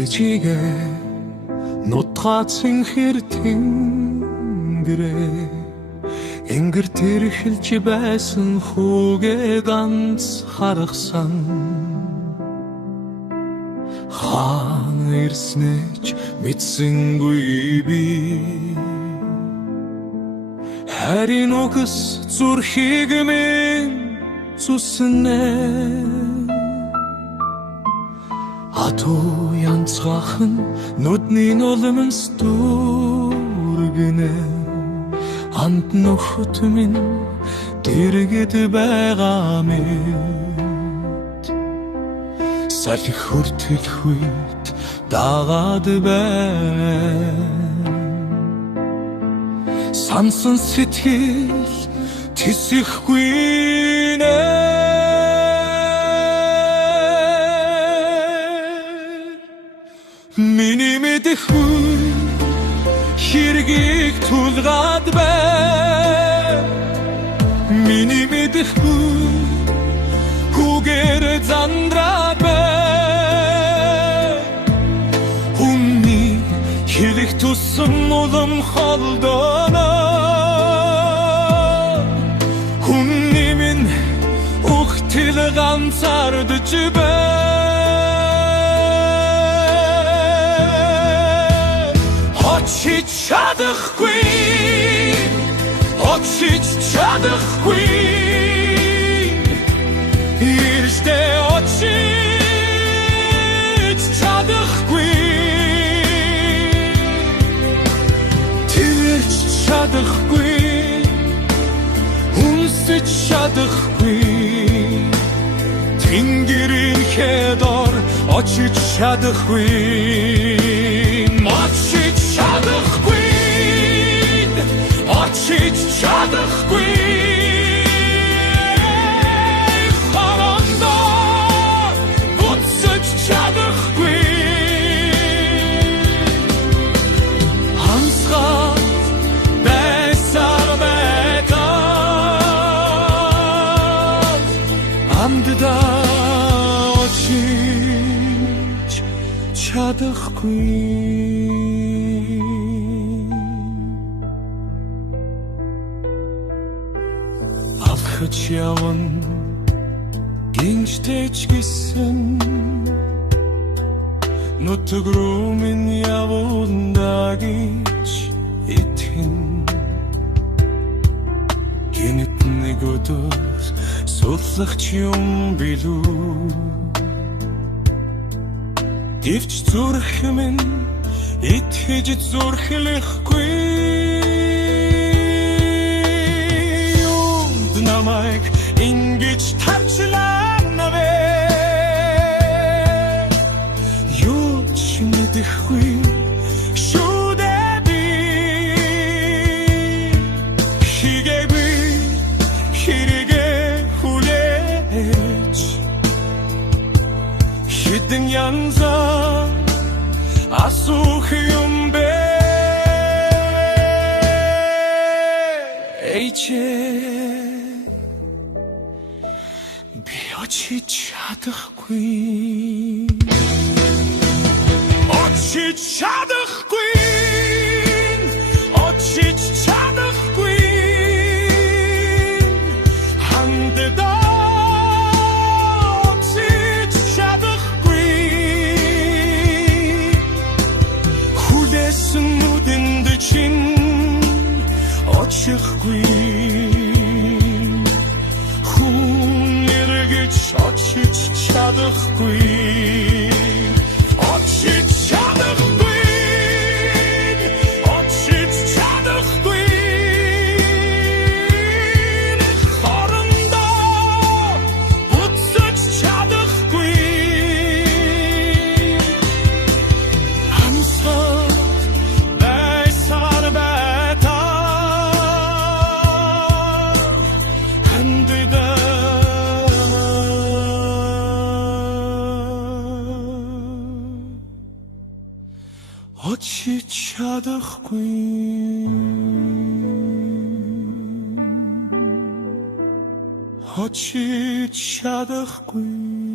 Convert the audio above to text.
ээжигээ нутгаацэн хэр тэнгэрээ энгэр тэрхэлж байсан хүүгээ ганц харгасан хаана ирснэж мэдсэнгүй би харин үгс зүрхийг минь зүснэ атуу янцгахан нүдний нулимс дүүргэнэ анд нөхөт минь дэргэд байгаа мэд салхи хүртэл үед дагаад байна сансан сэтгэл тисэхгүй нэ миний мэдэхгүй хэргийг тулгаад бай миний мэдэхгүй хүүгээр зандраад бай хүний хэлэх тусан улам холдоно хүний минь ухтэл ганцаардж бай очиж чадахгүй ирждэ очиж чадахгүй тэрч чадахгүй үнсэж чадахгүй тэнгэрийн хедор очиж чадахгүй очиж чадахгүй хорондо буцаж чадахгүй хансгай байсаар байтал амдда очиж чадахгүй авахч яван гинжтэйч гисэн нутаг руу минь явуулна гэж итгэн гинэт нэг өдөр судлахч юм билүү дэвч зүрх минь итгэж зүрхлэхгүй намайг ингэж тарчлаана вэ юу ч мэдэхгүй шүдэ би хийгээгүй хэрэгэ хүлээж хэдэн янзаа асуух юм бэ би очиж чадахгүй хандда очиж чадахгүй хүлээсэн нүдэнд чинь очихгүй очиж чадахгүй хорондо буцаж чадахгүй хансгай байсаар байтал хандда очиж чадахгүй очиж чадахгүй